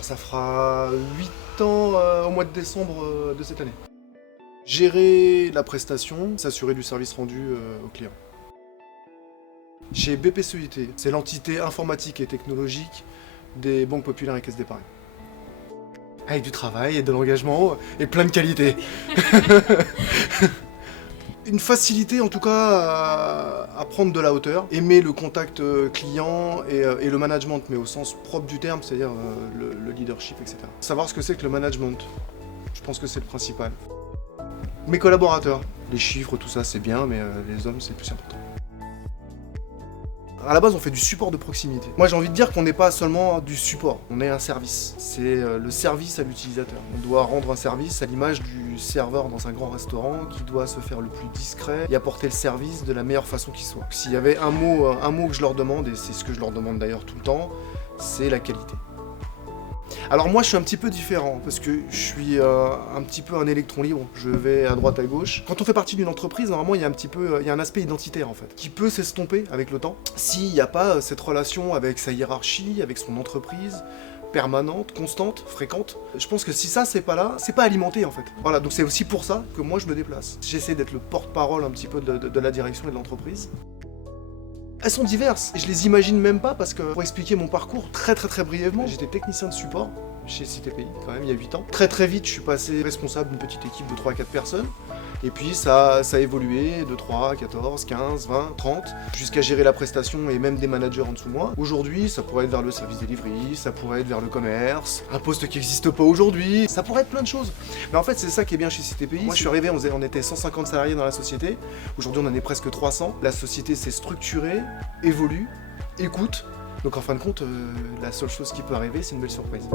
Alors ça fera 8 ans au mois de décembre de cette année. Gérer la prestation, s'assurer du service rendu au client. Chez BPCEIT, c'est l'entité informatique et technologique des banques populaires et caisses d'épargne. Avec du travail et de l'engagement et plein de qualités. Une facilité en tout cas à prendre de la hauteur, aimer le contact client et le management, mais au sens propre du terme, c'est-à-dire le leadership, etc. Savoir ce que c'est que le management, je pense que c'est le principal. Mes collaborateurs, les chiffres, tout ça c'est bien, mais les hommes c'est plus important. À la base, on fait du support de proximité. Moi, j'ai envie de dire qu'on n'est pas seulement du support, on est un service. C'est le service à l'utilisateur. On doit rendre un service à l'image du serveur dans un grand restaurant qui doit se faire le plus discret et apporter le service de la meilleure façon qui soit. S'il y avait un mot que je leur demande, et c'est ce que je leur demande d'ailleurs tout le temps, c'est la qualité. Alors moi je suis un petit peu différent parce que je suis un petit peu un électron libre, je vais à droite à gauche. Quand on fait partie d'une entreprise, normalement il y a un aspect identitaire en fait, qui peut s'estomper avec le temps s'il n'y a pas cette relation avec sa hiérarchie, avec son entreprise, permanente, constante, fréquente. Je pense que si ça c'est pas là, c'est pas alimenté en fait. Voilà, donc c'est aussi pour ça que moi je me déplace. J'essaie d'être le porte-parole un petit peu de la direction et de l'entreprise. Elles sont diverses, je les imagine même pas parce que, pour expliquer mon parcours très brièvement, j'étais technicien de support chez CTPI quand même il y a 8 ans. Très vite je suis passé responsable d'une petite équipe de 3 à 4 personnes. Et puis ça a évolué de 3, 14, 15, 20, 30, jusqu'à gérer la prestation et même des managers en dessous de moi. Aujourd'hui, ça pourrait être vers le service delivery, ça pourrait être vers le commerce, un poste qui n'existe pas aujourd'hui, ça pourrait être plein de choses. Mais en fait, c'est ça qui est bien chez CTPI. Moi, je suis arrivé, on était 150 salariés dans la société. Aujourd'hui, on en est presque 300. La société s'est structurée, évolue, écoute. Donc en fin de compte, la seule chose qui peut arriver, c'est une belle surprise.